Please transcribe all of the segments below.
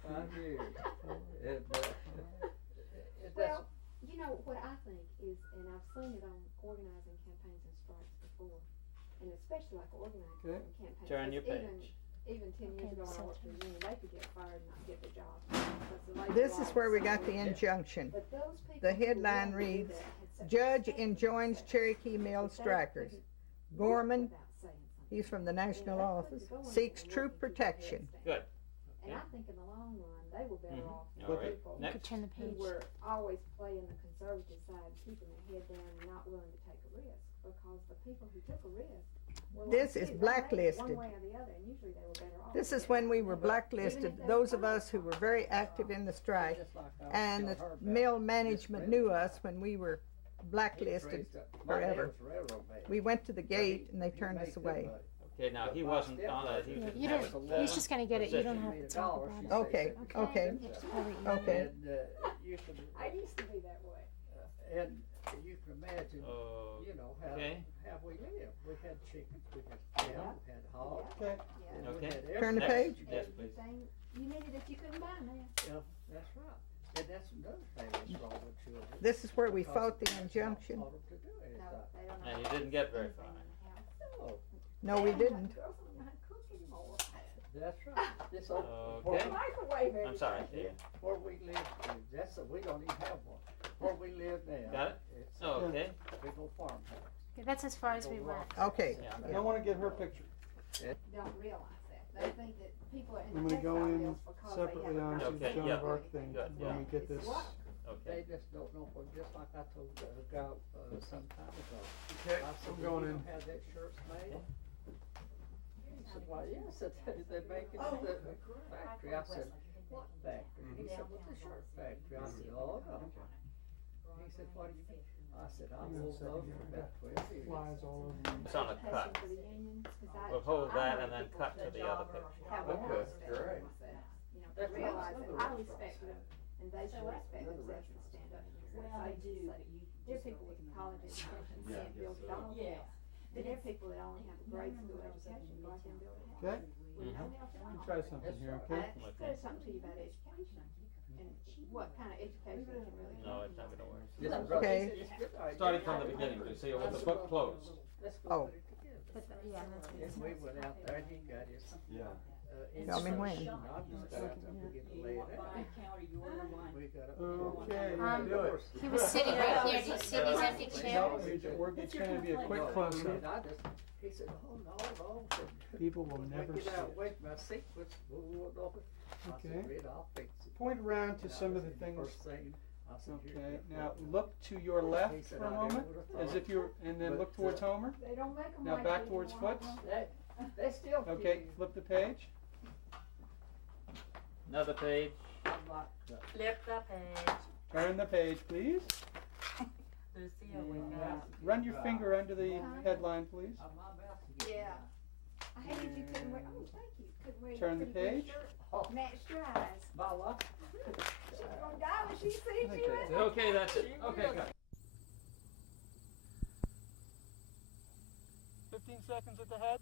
45 years. And, well, you know what I think is, and I've seen it on organizing campaigns and strikes before, and especially like organizing campaigns. Turn your page. Even 10 years ago when I worked for the union, they could get fired and not get the job. This is where we got the injunction. The headline reads, Judge enjoins Cherokee Mill strikers. Gorman, he's from the national office, seeks true protection. Good. And I think in the long run, they were better off than people Next. who were always playing the conservative side, keeping their head down and not willing to take a risk. Because the people who took a risk were This is blacklisted. one way or the other, and usually they were better off. This is when we were blacklisted, those of us who were very active in the strike, and the mill management knew us when we were blacklisted forever. We went to the gate and they turned us away. Okay, now he wasn't on that. He You don't, he's just going to get it. You don't have to talk about it. Okay, okay, okay. I used to be that way. And you can imagine, you know, how we lived. We had chickens, we had cattle, we had hogs. Okay. Yeah. We had Turn the everything. page. Yes, please. Everything you needed that you couldn't buy now. Yeah, that's right. And that's another thing that's wrong with children. This is where we fought the injunction. Taught them to do anything. No, they don't know And you how didn't to get do very anything far. in the house. No, No, we didn't. Girls don't know how to cook anymore. that's right. This old, Okay. Microwave I'm sorry. everything. where we live, we don't even have one. Where we live now. Got it? It's Oh, okay. a big old farmhouse. Okay, that's as far as we went. Okay. Yeah. I want to get her picture. Don't realize that. They think that people are in I'm the going to go textile in mills because they separately have onto a the Okay, Joan yeah. of Arc thing Good, when we yeah. get this. They Okay. just don't know what, just like I told a guy some time ago. Okay, I said, I'm going you in. don't have that shirts made? He said, why, yes, they make it in the factory. I said, what factory? He said, well, the shirt factory. I said, oh, no. He said, what do you mean? I said, I moved those for about 12 years. Flies all over me. It's on a cut. For the unions, 'cause We'll hold that and then cut to the other picture. have a Okay, respect for great. themselves. You know, to That's realize another that I restaurant. respect them and they should respect themselves and stand up and say, there are people with college education can't build a dog house. But there are people that only have a grade school education, go out there and build a house. Okay, With no help at all. try something here, okay? I said something to you about education and what kind of education can really. No, it's not going to work. This is Okay. it's good idea. Starting from the beginning, you see, with the book closed. Let's go Oh. put it together. But yeah, that's what And we went out there and he got his. Yeah. Tell me when. I just got out there to get to lay it out. We got up. Okay, do it. He was sitting right there. Do you see these empty No, chairs? it's going to be a quick close-up. He said, oh, no. People will never Get see out, it. wait, my sequence. I Okay. said, Red, I'll fix it. Point around to And I some of the said, things. First thing, I said, here, Okay, get now that. look to your He left said, for a I never moment, would've thought. as if you're, and then look towards Homer. They don't make them Now like back that towards anymore. Foots. They still Okay, flip the page. Another page. Flip the page. Turn the page, please. Lucille, we got. Run your finger under the headline, please. Yeah. I hated you couldn't wear, oh, thank you, couldn't wear your Turn the pretty blue page. shirt. Matched your eyes. My what? She's gonna die when she sees you. Okay, that's it. Okay, good. 15 seconds at the head?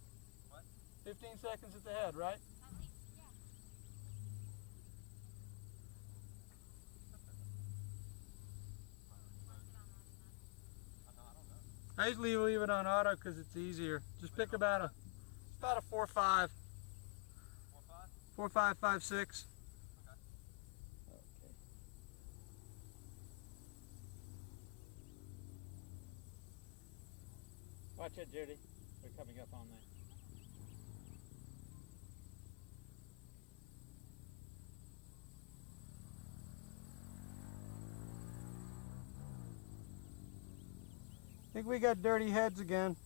What? 15 seconds at the head, right? I usually leave it on auto because it's easier. Just pick about a 4.5. 4.5, 5.6. Watch it, Judy. We're coming up on that. I think we got dirty heads again.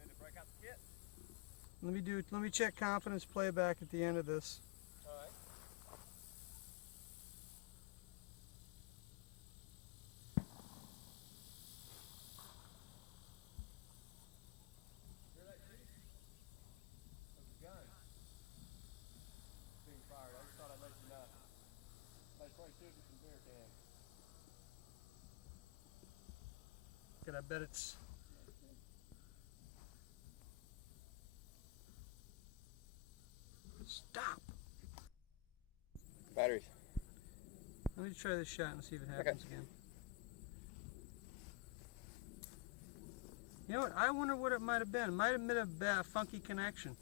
Need to break out the kit. Let me check confidence playback at the end of this. All right. Hear that, Judy? That's a gun. Being fired. I just thought I'd let you know. Somebody probably took some beer can. Good, I bet it's Stop. Batteries. Let me try this shot and see if it happens again. You know what? I wonder what it might have been. It might have been a funky connection.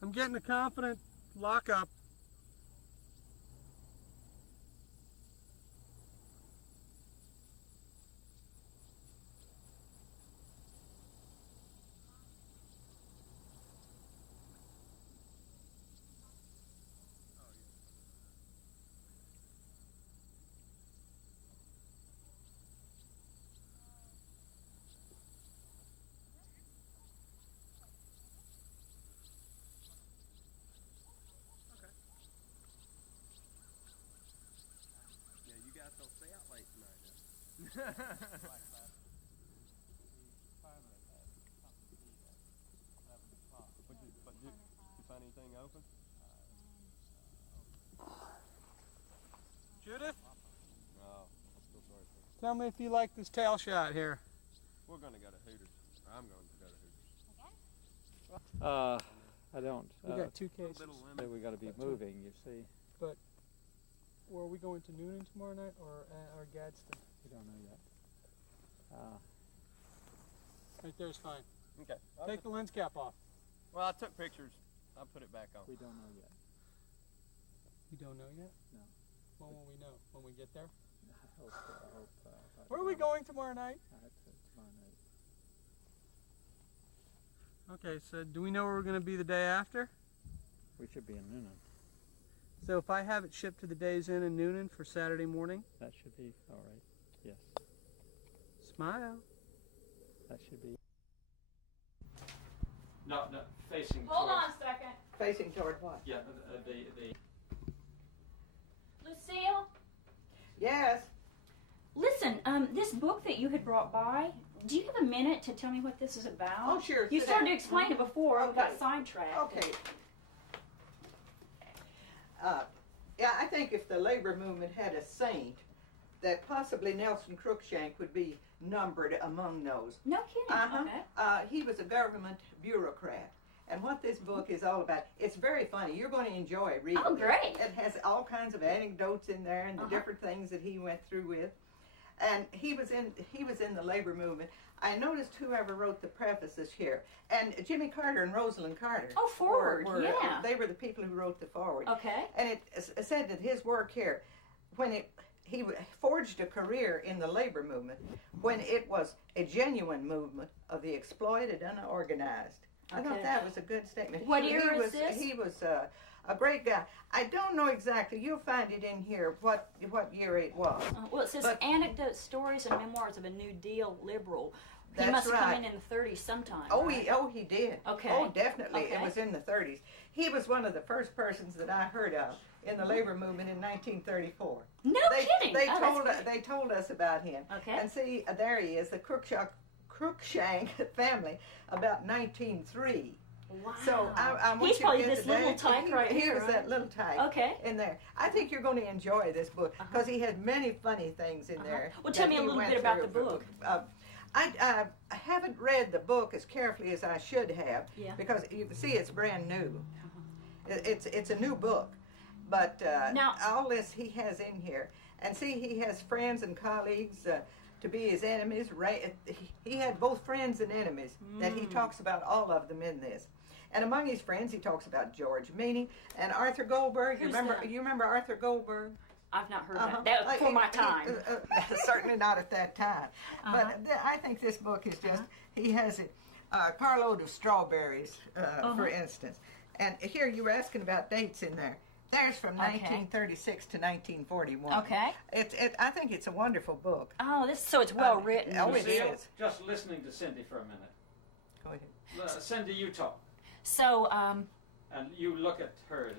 I'm getting a confident lockup. Judith? No, I'm still sorry for you. Tell me if you like this tail shot here. We're gonna go to Hooters. Or I'm going to go to Hooters. I don't. We got 2 cases. Say we got to be moving. You see, Or are we going to Noonan tomorrow night or Gadsden? we don't know yet. Right there's fine. Okay. Take the lens cap off. Well, I took pictures. I'll put it back on. We don't know yet. You don't know yet? No. When will we know? When we get there? I hope. Where are we going tomorrow night? Tomorrow night. Okay, so do we know where we're going to be the day after? We should be in Noonan. So if I have it shipped to the Days Inn in Noonan for Saturday morning, That should be all right. Yes, smile. that should be. No, facing. Hold on a second. Facing toward what? Yeah, the. Lucille, Yes. listen, this book that you had brought by, do you have a minute to tell me what this is about? Oh, sure. You sit started down. to explain it before, I Okay. got sidetracked. Okay. Yeah, I think if the labor movement had a saint, that possibly Nelson Cruikshank would be numbered among those. No kidding, okay. He was a government bureaucrat. And what this book is all about, it's very funny. You're going to enjoy reading Oh, it. great. It has all kinds of anecdotes in there and the Uh-huh. different things that he went through with. And he was in the labor movement. I noticed whoever wrote the prefaces here. And Jimmy Carter and Rosalind Carter. Oh, forward, yeah. They were the people who wrote the forward. Okay. And it said that his work here, when he forged a career in the labor movement, when it was a genuine movement of the exploited and unorganized. I thought Okay. that was a good statement. What era is this? He was a great guy. I don't know exactly. You'll find it in here what year it was. Well, it says But- anecdotes, stories, and memoirs of a New Deal liberal. He That's must have come right. in the 30s sometime. Oh, right? he did. Okay. Oh, definitely. Okay. It was in the 30s. He was one of the first persons that I heard of in the labor movement in 1934. No kidding. They Oh, told that's great. they told us about him. Okay. And see, there he is, the Cruikshank family, about 1903. Wow. So I want He's you to probably get this the little date. tyke right He here, was right? that little tyke. Okay. In there. I think you're going to enjoy this book because he had many funny things in there. Well, tell that me a he little went bit about through. the book. I haven't read the book as carefully as I should have Yeah. because you see it's brand new. It's a new book, but Now- all this he has in here. And see, he has friends and colleagues to be his enemies. He had both friends and enemies that he talks about, all of them in this. And among his friends, he talks about George Meany and Arthur Goldberg. Who's You remember Arthur Goldberg? I've not heard that. That was before my time. Certainly not at that time. But I think this book is just, he has it, carload of strawberries, for instance. And here you were asking about dates in there. There's from 1936 to 1941. Okay. I think it's a wonderful book. Oh, so it's well written. Oh, it Lucille, is. just listening to Cindy for a minute. Go ahead. Cindy, you talk. So, And you look at her,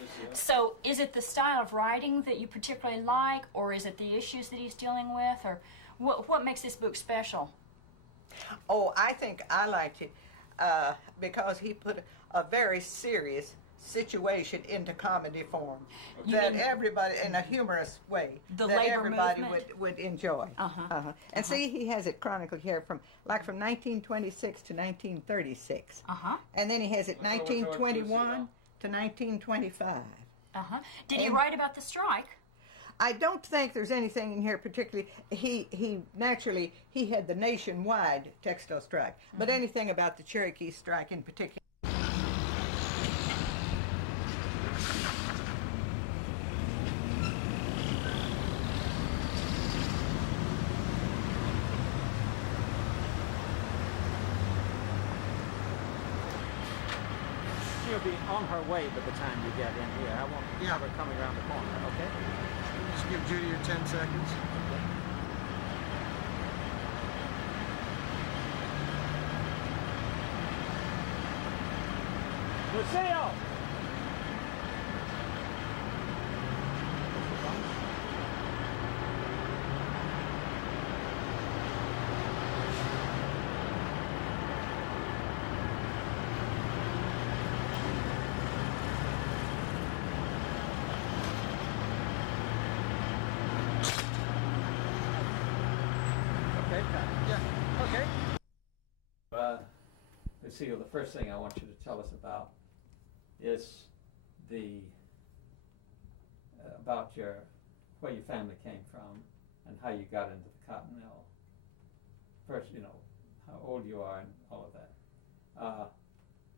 Lucille. so is it the style of writing that you particularly like, or is it the issues that he's dealing with, or what makes this book special? Oh, I think I liked it because he put a very serious situation into comedy form that everybody, in a humorous way, The that labor everybody movement? would enjoy. And see, he has it chronicled here from 1926 to 1936. And then he has it 1921 to 1925. Did he write about the strike? I don't think there's anything in here particularly. He naturally had the nationwide textile strike, but anything about the Cherokee strike in particular. She'll be on her way by the time you get in here. I won't have her coming around the corner, okay? Just give Judy your 10 seconds. Lucille! Lucille, the first thing I want you to tell us about is about where your family came from and how you got into the cotton mill. First, how old you are and all of that.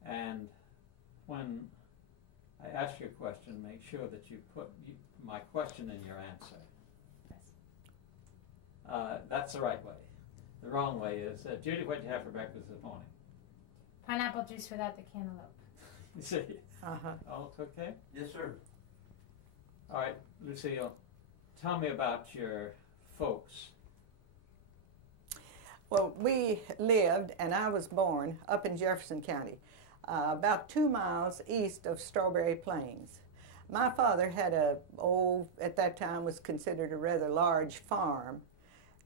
And when I ask you a question, make sure that you put my question in your answer. That's the right way. The wrong way is, Judy, what did you have for breakfast this morning? Pineapple juice without the cantaloupe. You see? All okay? Yes, sir. All right, Lucille, tell me about your folks. Well, we lived, and I was born, up in Jefferson County, about 2 miles east of Strawberry Plains. My father had at that time was considered a rather large farm,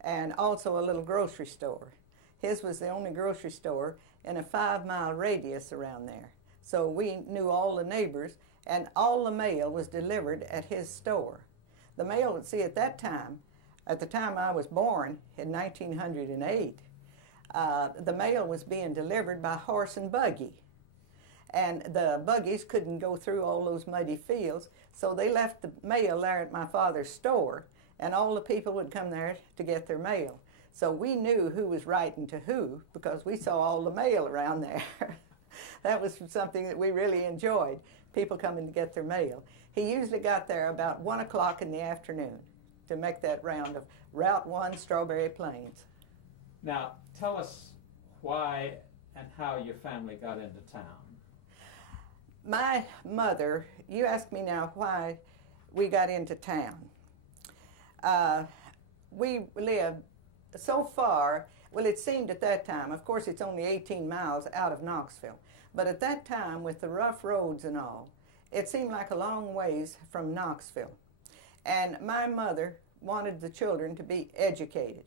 and also a little grocery store. His was the only grocery store in a 5-mile radius around there. So we knew all the neighbors, and all the mail was delivered at his store. The mail, see, at the time I was born in 1908, the mail was being delivered by horse and buggy. And the buggies couldn't go through all those muddy fields, so they left the mail there at my father's store, and all the people would come there to get their mail. So we knew who was writing to who because we saw all the mail around there. That was something that we really enjoyed, people coming to get their mail. He usually got there about 1 o'clock in the afternoon to make that round of Route 1, Strawberry Plains. Now, tell us why and how your family got into town. My mother, you asked me now why we got into town. We lived so far, well, it seemed at that time, of course it's only 18 miles out of Knoxville, but at that time with the rough roads and all, it seemed like a long ways from Knoxville. And my mother wanted the children to be educated.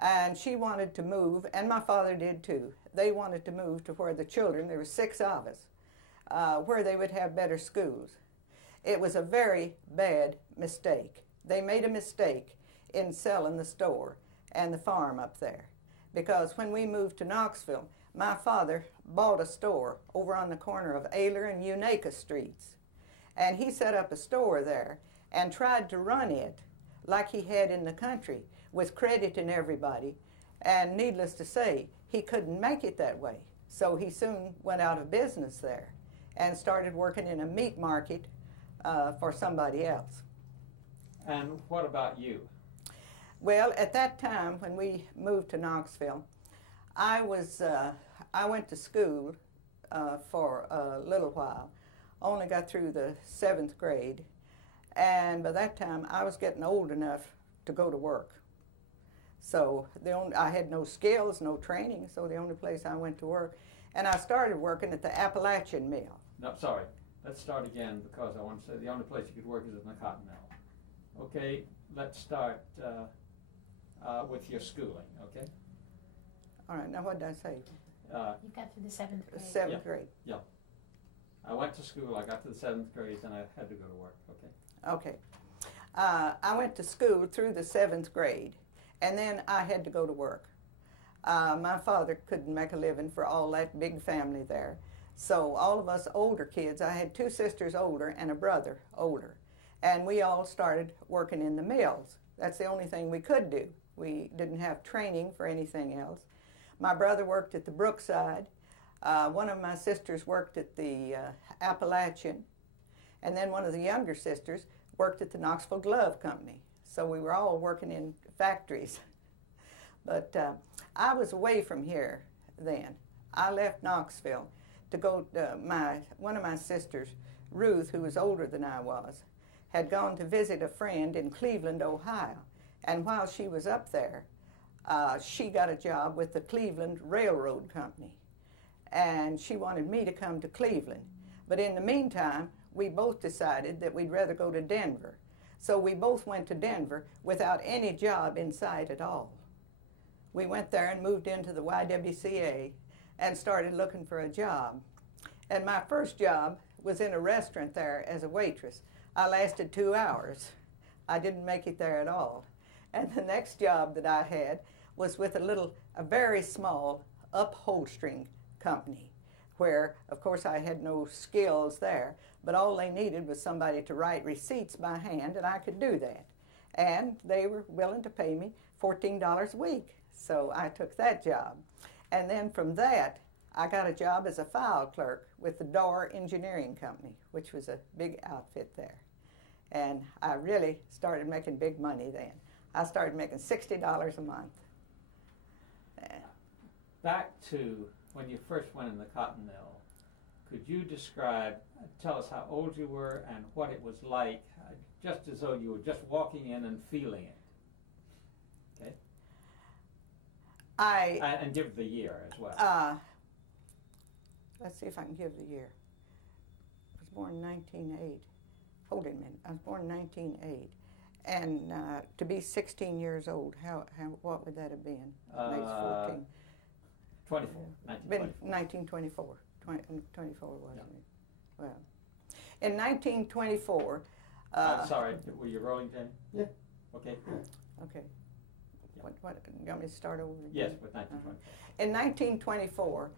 And she wanted to move, and my father did too. They wanted to move to where the children, there were 6 of us, where they would have better schools. It was a very bad mistake. They made a mistake in selling the store and the farm up there. Because when we moved to Knoxville, my father bought a store over on the corner of Ayler and Unaka Streets. And he set up a store there and tried to run it like he had in the country, with credit in everybody. And needless to say, he couldn't make it that way. So he soon went out of business there and started working in a meat market for somebody else. And what about you? Well, at that time when we moved to Knoxville, I went to school for a little while. Only got through the 7th grade, and by that time I was getting old enough to go to work. So I had no skills, no training, so the only place I went to work, and I started working at the Appalachian Mill. No, sorry. Let's start again, because I want to say the only place you could work is in the cotton mill. Okay, let's start with your schooling, okay? All right, now what did I say? You got through the 7th grade. 7th grade. Yeah. I went to school, I got to the 7th grade, and I had to go to work, okay? Okay. I went to school through the 7th grade, and then I had to go to work. My father couldn't make a living for all that big family there. So all of us older kids, I had 2 sisters older and a brother older, and we all started working in the mills. That's the only thing we could do. We didn't have training for anything else. My brother worked at the Brookside. One of my sisters worked at the Appalachian, and then one of the younger sisters worked at the Knoxville Glove Company. So we were all working in factories. But I was away from here then. I left Knoxville to go to one of my sisters, Ruth, who was older than I was, had gone to visit a friend in Cleveland, Ohio. And while she was up there, she got a job with the Cleveland Railroad Company. And she wanted me to come to Cleveland. But in the meantime, we both decided that we'd rather go to Denver. So we both went to Denver without any job in sight at all. We went there and moved into the YWCA and started looking for a job. And my first job was in a restaurant there as a waitress. I lasted 2 hours. I didn't make it there at all. And the next job that I had was with a very small upholstering company, where, of course, I had no skills there, but all they needed was somebody to write receipts by hand, and I could do that. And they were willing to pay me $14 a week, so I took that job. And then from that, I got a job as a file clerk with the Door Engineering Company, which was a big outfit there. And I really started making big money then. I started making $60 a month. Back to when you first went in the cotton mill, could you tell us how old you were and what it was like, just as though you were just walking in and feeling it? Okay? And give the year as well. Let's see if I can give the year. I was born in 1908. Hold it a minute. I was born in 1908. And to be 16 years old, what would that have been? Makes 14. 24. 1924. 24 wasn't it? Well, in 1924. I'm sorry, were you rolling, Jane? Yeah. Okay. Okay. Yeah. What, you want me to start over again? Yes, with 1924. In 1924,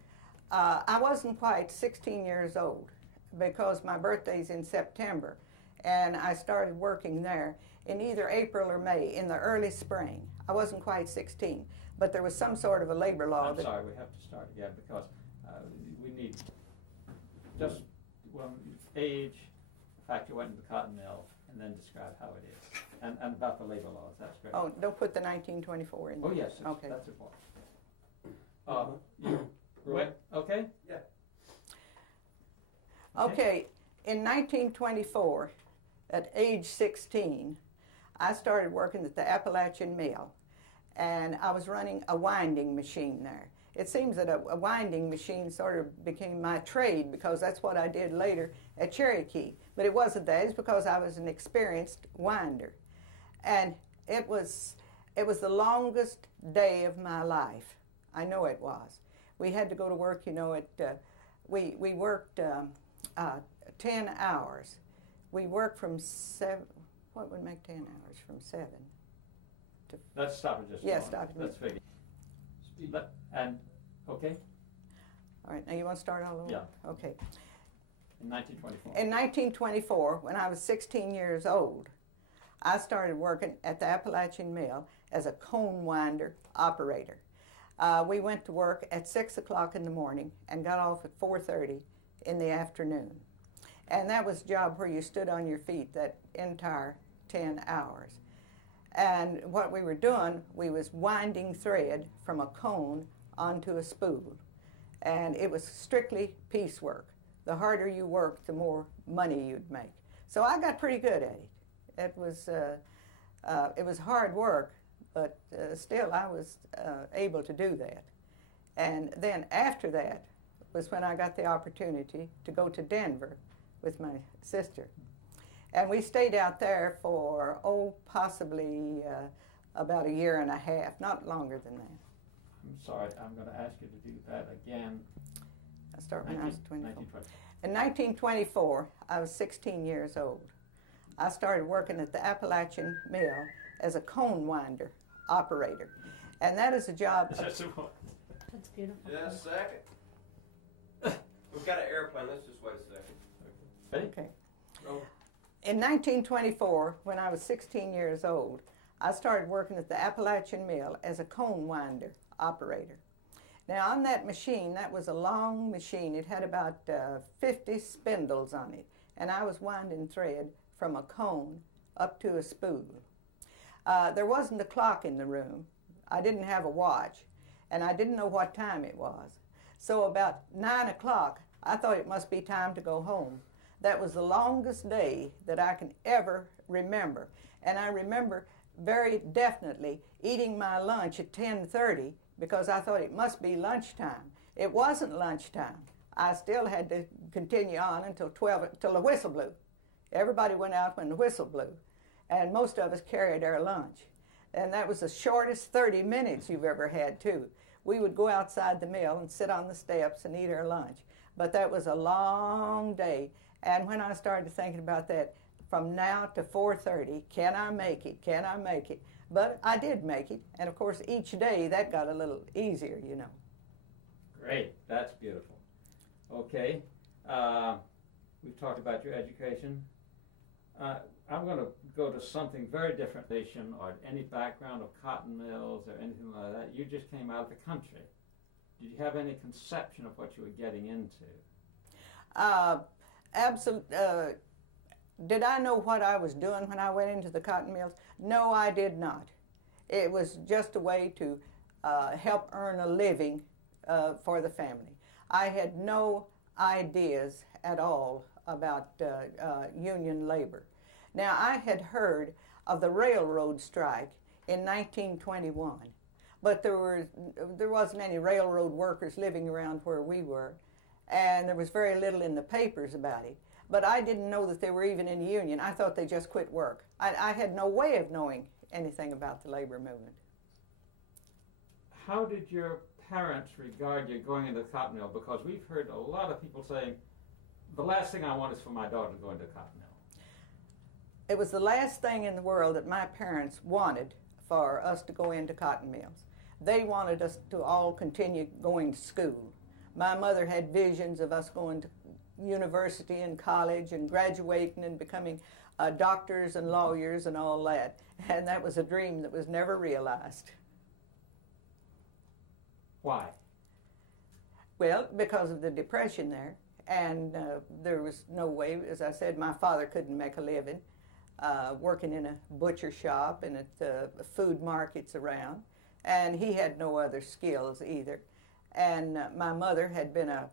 I wasn't quite 16 years old because my birthday's in September, and I started working there in either April or May in the early spring. I wasn't quite 16, but there was some sort of a labor law. I'm sorry, we have to start again because we need just age, the fact you went into the cotton mill, and then describe how it is, and about the labor laws. That's great. Oh, don't put the 1924 in there. Oh yes, okay. That's important. Okay? Yeah. Okay, in 1924, at age 16, I started working at the Appalachian Mill, and I was running a winding machine there. It seems that a winding machine sort of became my trade because that's what I did later at Cherokee. But it wasn't that. It's because I was an experienced winder. And it was the longest day of my life. I know it was. We had to go to work, we worked 10 hours. We worked from 7, what would make 10 hours? From 7 to... Let's stop it just Yes, a stop moment. it. Let's figure. And, okay? All right, now you want to start all over? Yeah. Okay. In 1924. In 1924, when I was 16 years old, I started working at the Appalachian Mill as a cone winder operator. We went to work at 6 o'clock in the morning and got off at 4:30 in the afternoon. And that was a job where you stood on your feet that entire 10 hours. And what we were doing, we was winding thread from a cone onto a spool. And it was strictly piecework. The harder you worked, the more money you'd make. So I got pretty good at it. It was hard work, but still I was able to do that. And then after that was when I got the opportunity to go to Denver with my sister. And we stayed out there for, possibly about a year and a half, not longer than that. I'm sorry, I'm going to ask you to do that again. I started when I was 24. 1920. In 1924, I was 16 years old. I started working at the Appalachian Mill as a cone winder operator. And that is a job... That's beautiful. Just a second. We've got an airplane. Let's just wait a second. Okay. In 1924, when I was 16 years old, I started working at the Appalachian Mill as a cone winder operator. Now, on that machine, that was a long machine. It had about 50 spindles on it, and I was winding thread from a cone up to a spool. There wasn't a clock in the room. I didn't have a watch, and I didn't know what time it was. So about 9 o'clock, I thought it must be time to go home. That was the longest day that I can ever remember. And I remember very definitely eating my lunch at 10:30 because I thought it must be lunchtime. It wasn't lunchtime. I still had to continue on until 12, till the whistle blew. Everybody went out when the whistle blew, and most of us carried our lunch. And that was the shortest 30 minutes you've ever had, too. We would go outside the mill and sit on the steps and eat our lunch. But that was a long day. And when I started thinking about that, from now to 4:30, can I make it? Can I make it? But I did make it. And of course, each day that got a little easier, you know. Great, that's beautiful. Okay, we've talked about your education. I'm going to go to something very different, or any background of cotton mills or anything like that. You just came out of the country. Did you have any conception of what you were getting into? Absolutely. Did I know what I was doing when I went into the cotton mills? No, I did not. It was just a way to help earn a living for the family. I had no ideas at all about union labor. Now, I had heard of the railroad strike in 1921, but there wasn't any railroad workers living around where we were, and there was very little in the papers about it. But I didn't know that they were even in a union. I thought they just quit work. I had no way of knowing anything about the labor movement. How did your parents regard you going into the cotton mill? Because we've heard a lot of people saying, the last thing I want is for my daughter to go into a cotton mill. It was the last thing in the world that my parents wanted for us to go into cotton mills. They wanted us to all continue going to school. My mother had visions of us going to university and college and graduating and becoming doctors and lawyers and all that. And that was a dream that was never realized. Why? Well, because of the Depression there. And there was no way, as I said, my father couldn't make a living working in a butcher shop and at the food markets around. And he had no other skills either. And my mother had been a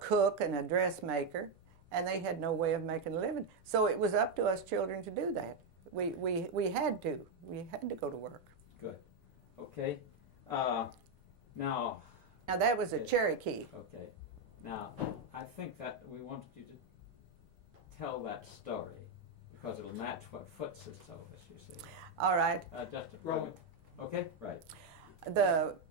cook and a dressmaker, and they had no way of making a living. So it was up to us children to do that. We had to. We had to go to work. Good. Okay. Now that was a Cherokee. Okay. Now, I think that we wanted you to tell that story because it'll match what Foots has told us, you see. All right. Just a moment. Okay, right.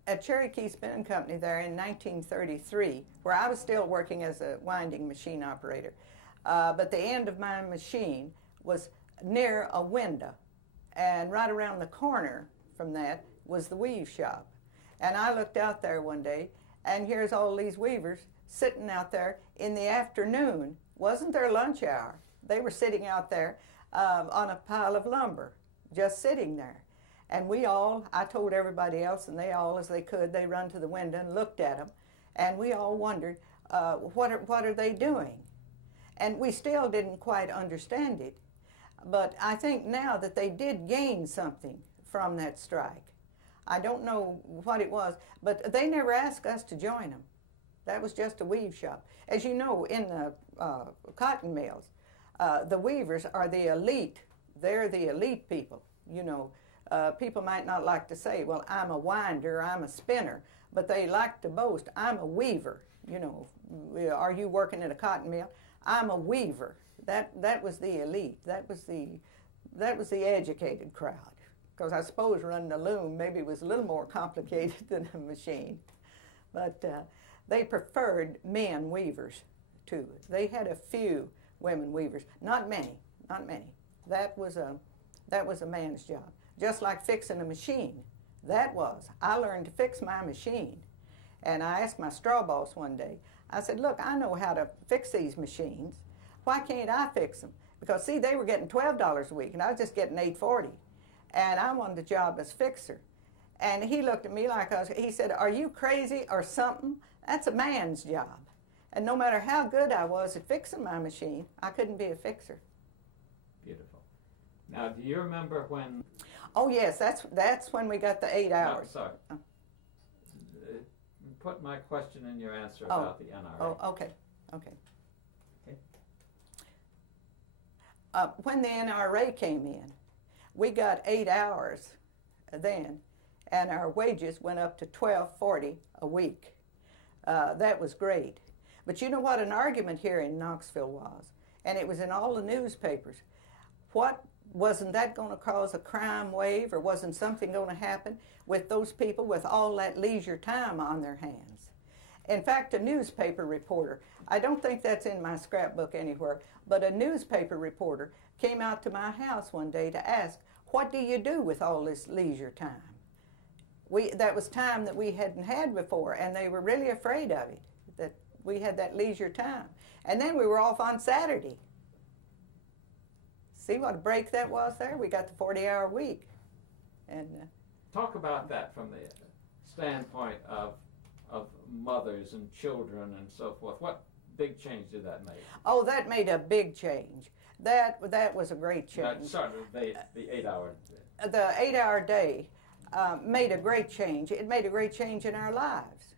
At Cherokee Spinning Company there in 1933, where I was still working as a winding machine operator, but the end of my machine was near a window, and right around the corner from that was the weave shop. And I looked out there one day, And here's all these weavers sitting out there in the afternoon. Wasn't their lunch hour. They were sitting out there on a pile of lumber, just sitting there. And I told everybody else, and they all, as they could, they run to the window and looked at them. And we all wondered, what are they doing? And we still didn't quite understand it. But I think now that they did gain something from that strike. I don't know what it was, but they never asked us to join them. That was just a weave shop. As you know, in the cotton mills, the weavers are the elite. They're the elite people. You know, people might not like to say, well, I'm a winder, I'm a spinner, but they like to boast, I'm a weaver. You know, are you working at a cotton mill? I'm a weaver. That was the elite. That was the educated crowd. Because I suppose running a loom maybe was a little more complicated than a machine. But they preferred men weavers too. They had a few women weavers, not many, not many. That was a man's job. Just like fixing a machine. I learned to fix my machine. And I asked my straw boss one day, I said, look, I know how to fix these machines. Why can't I fix them? Because, see, they were getting $12 a week, and I was just getting $8.40. And I wanted a job as fixer. And he looked at me like he said, are you crazy or something? That's a man's job. And no matter how good I was at fixing my machine, I couldn't be a fixer. Beautiful. Now, do you remember when... Oh, yes, that's when we got the 8 hours. No, sorry. Put my question in your answer about the NRA. Oh, okay. When the NRA came in, we got 8 hours then, and our wages went up to $12.40 a week. That was great. But you know what an argument here in Knoxville was? And it was in all the newspapers. Wasn't that going to cause a crime wave, or wasn't something going to happen with those people with all that leisure time on their hands? In fact, a newspaper reporter, I don't think that's in my scrapbook anywhere, but a newspaper reporter came out to my house one day to ask, what do you do with all this leisure time? That was time that we hadn't had before, and they were really afraid of it, that we had that leisure time. And then we were off on Saturday. See what a break that was there? We got the 40-hour week. And talk about that from the standpoint of mothers and children and so forth. What big change did that make? Oh, that made a big change. That was a great change. Sorry, the 8-hour day. The 8-hour day made a great change. It made a great change in our lives.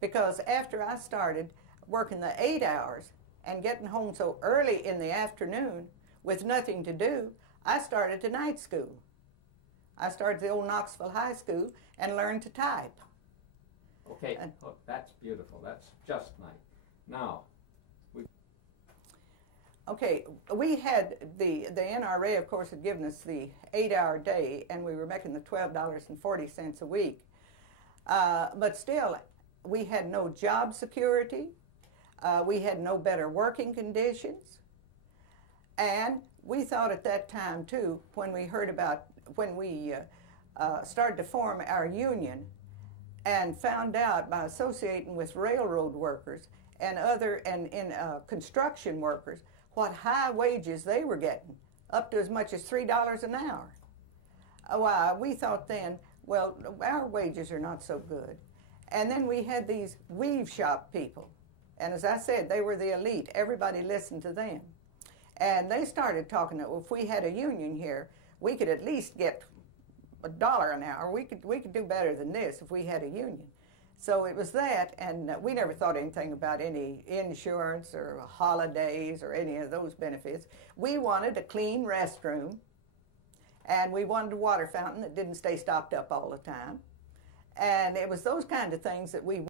Because after I started working the 8 hours and getting home so early in the afternoon with nothing to do, I started to night school. I started the old Knoxville High School and learned to type. Okay, that's beautiful. That's just nice. Now, okay, we had the NRA, of course, had given us the 8-hour day, and we were making the $12.40 a week. But still, we had no job security. We had no better working conditions. And we thought at that time, too, when we started to form our union and found out by associating with railroad workers and construction workers what high wages they were getting, up to as much as $3 an hour. We thought then, well, our wages are not so good. And then we had these weave shop people. And as I said, they were the elite. Everybody listened to them. And they started talking that if we had a union here, we could at least get $1 an hour. We could do better than this if we had a union. So it was that, and we never thought anything about any insurance or holidays or any of those benefits. We wanted a clean restroom, and we wanted a water fountain that didn't stay stopped up all the time. And it was those kind of things that we